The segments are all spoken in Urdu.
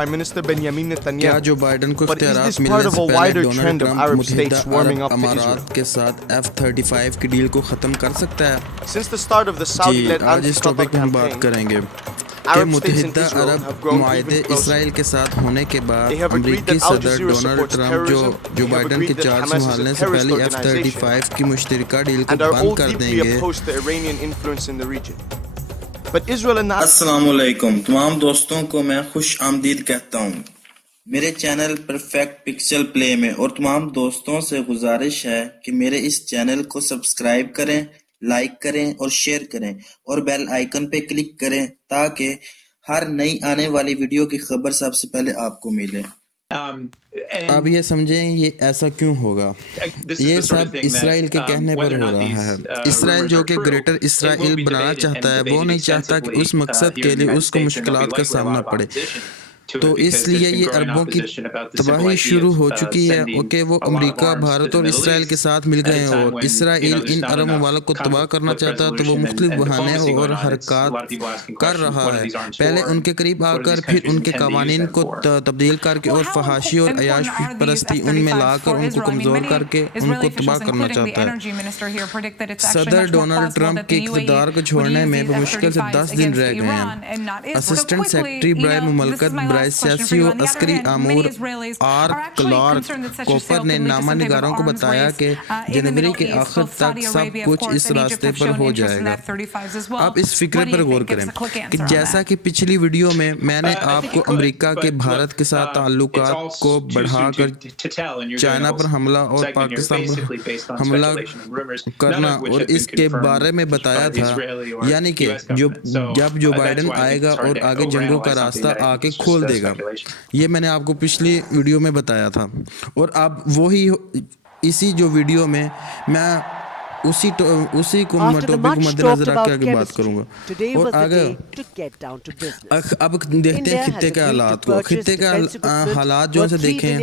Prime Minister Benjamin کیا Netanyahu. جو بائیڈن کو But is اختیارات this ملنے part of سے a پہلے wider Donald trend of Trump Arab متحدہ states warming Arab up to Israel? امارات کے ساتھ F-35 کی ڈیل کو ختم کر سکتا ہے؟ Since the start of the G Saudi-led آج اس anti-Qatar ٹاپک میں ہم بات campaign, کریں گے کہ Arab states and متحدہ Israel عرب have grown معاہدے even closer. اسرائیل کے ساتھ ہونے کے بعد They have agreed امریکی that Al صدر Jazeera ڈونلڈ supports ٹرمپ جو terrorism. جو They have بائیڈن کی agreed that charge Hamas is a سنبھالنے سے terrorist پہلے organization F-35 کی مشترکہ ڈیل کو and are بند all کر دیں deeply گے. opposed to Iranian influence in the region. But Israel and the السلام علیکم تمام دوستوں کو میں خوش آمدید کہتا ہوں میرے چینل پرفیکٹ پکسل پلے میں، اور تمام دوستوں سے گزارش ہے کہ میرے اس چینل کو سبسکرائب کریں، لائک کریں اور شیئر کریں اور بیل آئیکن پہ کلک کریں تاکہ ہر نئی آنے والی ویڈیو کی خبر سب سے پہلے آپ کو ملے۔ اب یہ سمجھیں یہ ایسا کیوں ہوگا؟ یہ سب اسرائیل کے کہنے پر ہو رہا ہے۔ اسرائیل جو کہ گریٹر اسرائیل بنانا چاہتا ہے، وہ نہیں چاہتا کہ اس مقصد کے لیے اس کو مشکلات کا سامنا پڑے، تو اس لیے یہ عربوں کی تباہی شروع ہو چکی ہے کہ وہ امریکہ، بھارت اور اسرائیل کے ساتھ مل گئے ہیں، اور اسرائیل ان عرب ممالک کو تباہ کرنا چاہتا ہے، تو وہ مختلف بہانے اور حرکات کر رہا ہے، پہلے ان کے قریب آ کر، پھر ان کے قوانین کو تبدیل کر کے اور فحاشی اور عیاش پرستی ان میں لا کر ان کو کمزور کر کے ان کو تباہ کرنا چاہتا ہے۔ صدر ڈونلڈ ٹرمپ کے اقتدار کو چھوڑنے میں بمشکل سے 10 دن رہ گئے ہیں۔ اسسٹنٹ سیکرٹری برائے مملکت برائے سیاسی و عسکری امور آر کلارک کوپر نے نامہ نگاروں کو بتایا کہ جنوری کے آخر تک سب کچھ اس راستے پر ہو جائے گا۔ آپ اس فکر پر غور کریں کہ جیسا کہ پچھلی ویڈیو میں میں نے آپ کو امریکہ کے بھارت کے ساتھ تعلقات کو بڑھا کر چائنا پر حملہ اور پاکستان پر حملہ کرنا اور اس کے بارے میں بتایا تھا، یعنی کہ جب جو بائیڈن آئے گا اور آگے جنگوں کا راستہ آ کے کھول دے گا، یہ میں نے آپ کو پچھلی ویڈیو میں بتایا تھا، اور اب وہی اسی جو ویڈیو میں اسی ٹاپک کو مد نظر رکھ کے آگے بات کروں گا۔ اور آگے اب دیکھتے ہیں خطے کے حالات کو۔ خطے کے حالات جو سے دیکھیں،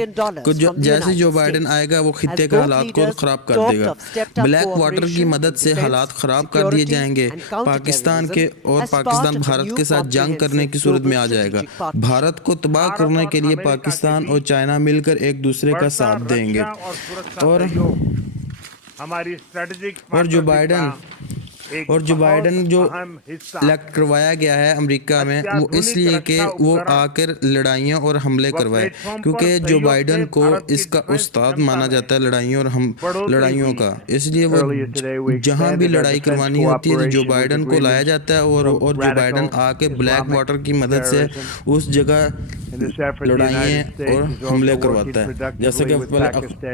جیسے جو بائیڈن آئے گا وہ خطے کے حالات کو خراب کر دے گا۔ بلیک واٹر کی مدد سے حالات خراب کر دیے جائیں گے پاکستان کے، اور پاکستان بھارت کے ساتھ جنگ کرنے کی صورت میں آ جائے گا۔ بھارت کو تباہ کرنے کے لیے پاکستان اور چائنا مل کر ایک دوسرے کا ساتھ دیں گے، اور جو بائیڈن جو الیکٹ کروایا گیا ہے امریکہ میں، وہ اس لیے کہ وہ آ کر لڑائیاں اور حملے کروائے، کیونکہ جو بائیڈن کو اس کا استاد مانا جاتا ہے لڑائیوں کا، اس لیے وہ جہاں بھی لڑائی کروانی ہوتی ہے جو بائیڈن کو لایا جاتا ہے، اور جو بائیڈن آ کے بلیک واٹر کی مدد سے اس جگہ لڑائیاں اور حملے کرواتا ہے، جیسے کہ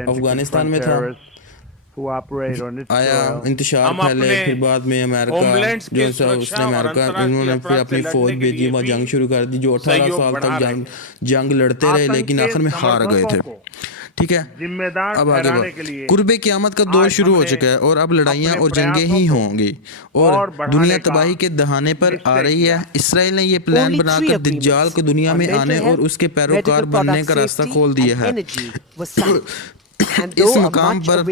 افغانستان میں تھا، آیا انتشار پھیلے، پھر بعد میں امریکہ جو اس نے انہوں نے پھر اپنی فوج بھیجی، وہاں جنگ شروع کر دی، جو 18 سال تک جنگ لڑتے رہے لیکن آخر میں ہار گئے تھے۔ ٹھیک ہے، اب آگے قرب قیامت کا دور شروع ہو چکا ہے، اور اب لڑائیاں اور جنگیں ہی ہوں گی، اور دنیا تباہی کے دہانے پر آ رہی ہے۔ اسرائیل نے یہ پلان بنا کر دجال کو دنیا میں آنے اور اس کے پیروکار بننے کا راستہ کھول دیا ہے، اس مقام پر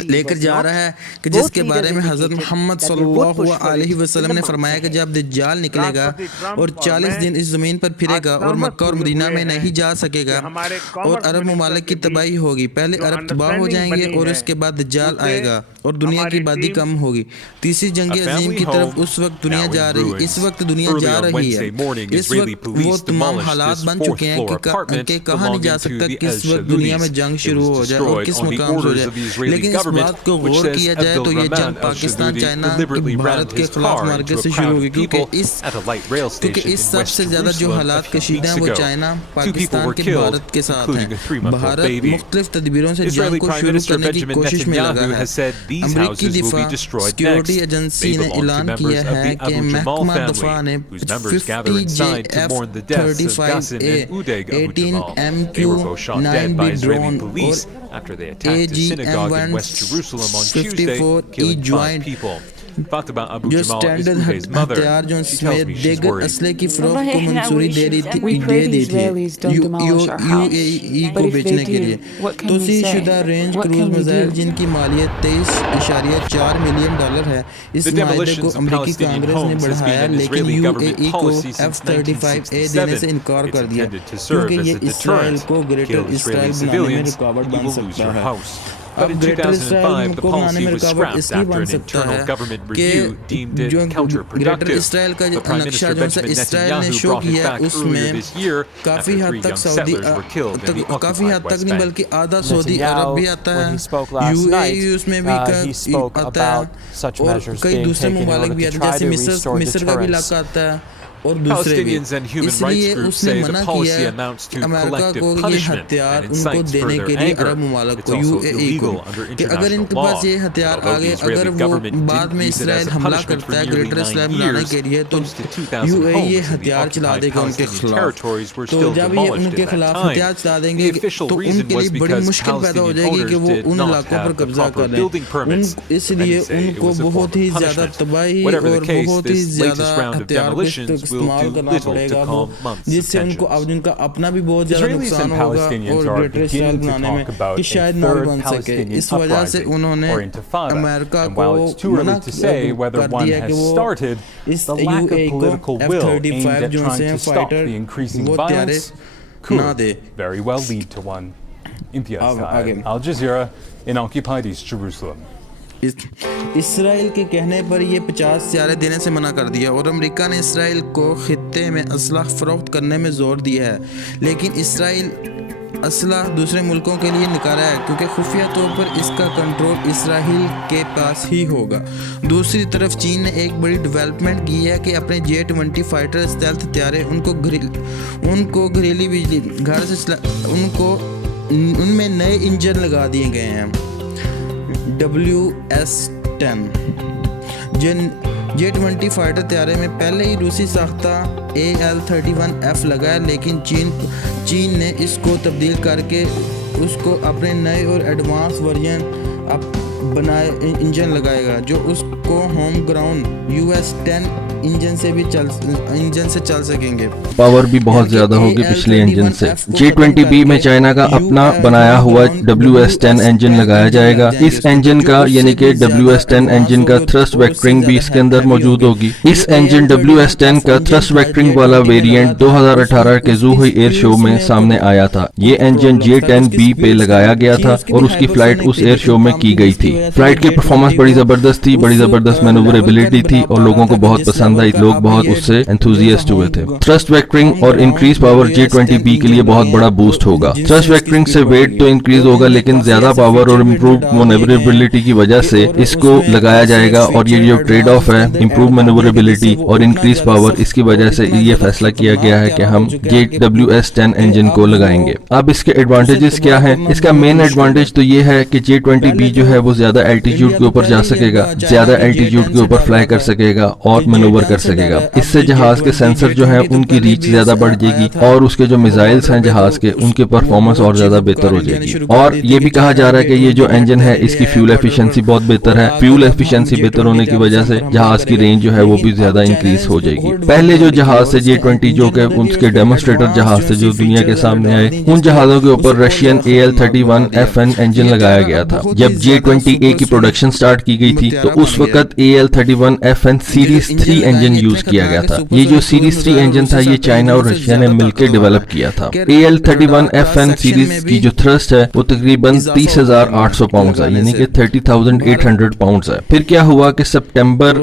لے کر جا رہا ہے کہ جس کے بارے میں حضرت محمد صلی اللہ علیہ وسلم نے فرمایا کہ جب دجال نکلے گا اور 40 دن اس زمین پر پھرے گا اور مکہ اور مدینہ میں نہیں جا سکے گا، اور عرب ممالک کی تباہی ہوگی، پہلے عرب تباہ ہو جائیں گے اور اس کے بعد دجال آئے گا اور دنیا کی آبادی کم ہوگی۔ تیسری جنگ عظیم کی طرف اس وقت دنیا جا رہی ہے، اس وقت وہ تمام حالات بن چکے ہیں کہ کہا نہیں جا سکتا کس وقت دنیا میں جنگ شروع ہو جائے اور کس مقام سے ہو جائے، لیکن اس بات کو غور کیا جائے تو یہ جنگ پاکستان چائنا بھارت کے خلاف مارکے سے شروع ہوگی، کیونکہ اس سب سے زیادہ جو حالات کشیدہ ہیں وہ چائنا، پاکستان کے بھارت کے ساتھ ہیں۔ بھارت مختلف تدبیروں سے جنگ کو شروع کرنے کی کوشش میں لگا ہے۔ امریکی دفاع سیکیورٹی ایجنسی نے اعلان کیا ہے کہ محکمہ دفاع نے 50 J-F-35A 18 MQ-9B ڈرون اور AGM-154E جوائنٹ Fatima Abu جو Jamal is standard Ude's mother. ہتھیار جو She tells سمیت me she's دیگر worried. اسلحے کی فروخت کو منظوری دے دی تھی UAE کو بیچنے کے لیے توسیع شدہ رینج کروز میزائل جن کی مالیت $23.4 ملین ہے اس معاہدے کو امریکی کانگریس نے بڑھایا لیکن UAE کو F-35A دینے سے انکار کر دیا کیونکہ یہ اسرائیل کو گریٹر اسرائیل بنانے میں رکاوٹ بن سکتا ہے اب گریٹر اسرائیل کو بنانے میں رکاوٹ اس لیے بن سکتا ہے کہ جو گریٹر اسرائیل کا نقشہ جو اسرائیل نے شو کیا اس میں کافی حد تک سعودی کافی حد تک نہیں بلکہ آدھا سعودی عرب بھی آتا ہے UAE اس میں بھی آتا ہے اور کئی دوسرے ممالک بھی آتے ہیں جیسے مصر کا بھی علاقہ آتا ہے اور دوسرے بھی اس لیے اس نے منع کیا ہے امریکہ کو یہ ہتھیار ان کو دینے کے لیے عرب ممالک کو UAE کو کہ اگر ان کے پاس یہ ہتھیار آگے اگر وہ بعد میں اسرائیل حملہ کرتا ہے گریٹر اسرائیل بنانے کے لیے تو UAE یہ ہتھیار چلا دے گا ان کے خلاف تو جب یہ ان کے خلاف ہتھیار چلا دیں گے تو ان کے لیے بڑی مشکل پیدا ہو جائے گی کہ وہ ان علاقوں پر قبضہ کر لیں اس لیے ان کو بہت ہی زیادہ تباہی اور بہت ہی زیادہ ہتھیار استعمال کرنا پڑے گا جس سے ان کو اب ان کا اپنا بھی بہت زیادہ نقصان ہوگا اور گریٹر اسرائیل بنانے میں کہ شاید نہ بن سکے اس وجہ سے انہوں نے امریکہ کو منع کر دیا کہ وہ اس UAE کو F-35 جو سے فائٹر وہ طیارے نہ دے Al Jazeera in occupied East Jerusalem. اسرائیل کے کہنے پر یہ 50 طیارے دینے سے منع کر دیا اور امریکہ نے اسرائیل کو خطے میں اسلحہ فروخت کرنے میں زور دیا ہے لیکن اسرائیل اسلحہ دوسرے ملکوں کے لیے نکالا ہے کیونکہ خفیہ طور پر اس کا کنٹرول اسرائیل کے پاس ہی ہوگا دوسری طرف چین نے ایک بڑی ڈیولپمنٹ کی ہے کہ اپنے J-20 فائٹر اسٹیلتھ طیارے ان کو گھریلو بجلی گھر سے ان میں نئے انجن لگا دیے گئے ہیں WS-10 J-20 فائٹر طیارے میں پہلے ہی روسی ساختہ AL-31F لگا ہے لیکن چین نے اس کو تبدیل کر کے اس کو اپنے نئے اور ایڈوانس ورژن بنائے انجن لگائے گا جو اس کو ہوم گراؤنڈ US-10 انجن سے چل سکیں گے پاور بھی بہت زیادہ ہوگی پچھلے انجن سے J-20B میں چائنا کا اپنا بنایا ہوا WS-10 انجن لگایا جائے گا اس انجن کا یعنی کہ WS-10 انجن کا تھرسٹ ویکٹرنگ بھی اس کے اندر موجود ہوگی اس انجن WS-10 کا تھرسٹ ویکٹرنگ والا ویریئنٹ 2018 کے زوہئی ایئر شو میں سامنے آیا تھا یہ انجن J-10B پہ لگایا گیا تھا اور اس کی فلائٹ اس ایئر شو میں کی گئی تھی فلائٹ کی پرفارمنس بڑی زبردست تھی بڑی زبردست مینوربلٹی تھی اور لوگوں کو بہت پسند لوگ بہت اس سے انتھوزیسٹ ہوئے تھے تھرسٹ ویکٹرنگ اور انکریز پاور J-20B کے لیے بہت بڑا بوسٹ ہوگا تھرسٹ ویکٹرنگ سے ویٹ تو انکریز ہوگا لیکن زیادہ پاور اور امپرووڈ مینوربلٹی کی وجہ سے اس کو لگایا جائے گا اور یہ جو ٹریڈ آف ہے امپروو مینوربلٹی اور انکریز پاور اس کی وجہ سے یہ فیصلہ کیا گیا ہے کہ ہم WS-10 انجن کو لگائیں گے اب اس کے ایڈوانٹیجز کیا ہیں اس کا مین ایڈوانٹیج تو یہ ہے کہ J-20B جو ہے وہ زیادہ الٹیٹیوڈ کے اوپر جا سکے گا زیادہ الٹیٹیوڈ کے اوپر فلائی کر سکے گا اور مینوور کر سکے گا اس سے جہاز کے سینسر جو ہیں ان کی ریچ زیادہ بڑھ جائے گی اور اس کے جو میزائلز ہیں جہاز کے ان کے پرفارمنس اور زیادہ بہتر ہو جائے گی اور یہ بھی کہا جا رہا ہے کہ یہ جو انجن ہے اس کی فیول ایفیشنسی بہت بہتر ہے فیول ایفیشنسی بہتر ہونے کی وجہ سے جہاز کی رینج جو ہے وہ بھی زیادہ انکریز ہو جائے گی پہلے جو جہاز سے J-20 جو کہ ان کے ڈیمونسٹریٹر جہاز سے جو دنیا کے سامنے آئے ان جہازوں کے اوپر رشین AL-31FN انجن لگایا گیا تھا جب J-20A کی پروڈکشن سٹارٹ کی گئی تھی تو اس وقت AL-31FN سیریز 3 انجن یوز کیا گیا تھا یہ جو سیریز 3 انجن تھا یہ چائنا اور رشیا نے مل کے ڈیولپ کیا تھا AL-31FN سیریز کی جو تھرسٹ ہے وہ تقریباً 30,800 پاؤنڈز ہے یعنی کہ 30,800 پاؤنڈز ہے پھر کیا ہوا کہ سپٹمبر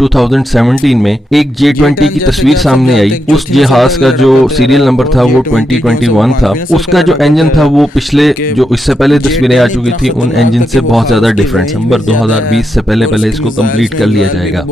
2017 میں ایک J-20 کی تصویر سامنے آئی اس جہاز کا جو سیریل نمبر تھا وہ 2021 تھا اس کا جو انجن تھا وہ پچھلے جو اس سے پہلے تصویریں آ چکی تھی ان انجن سے بہت زیادہ ڈیفرنٹ نمبر 2020 سے پہلے اس کو کمپلیٹ کر لیا جائے گا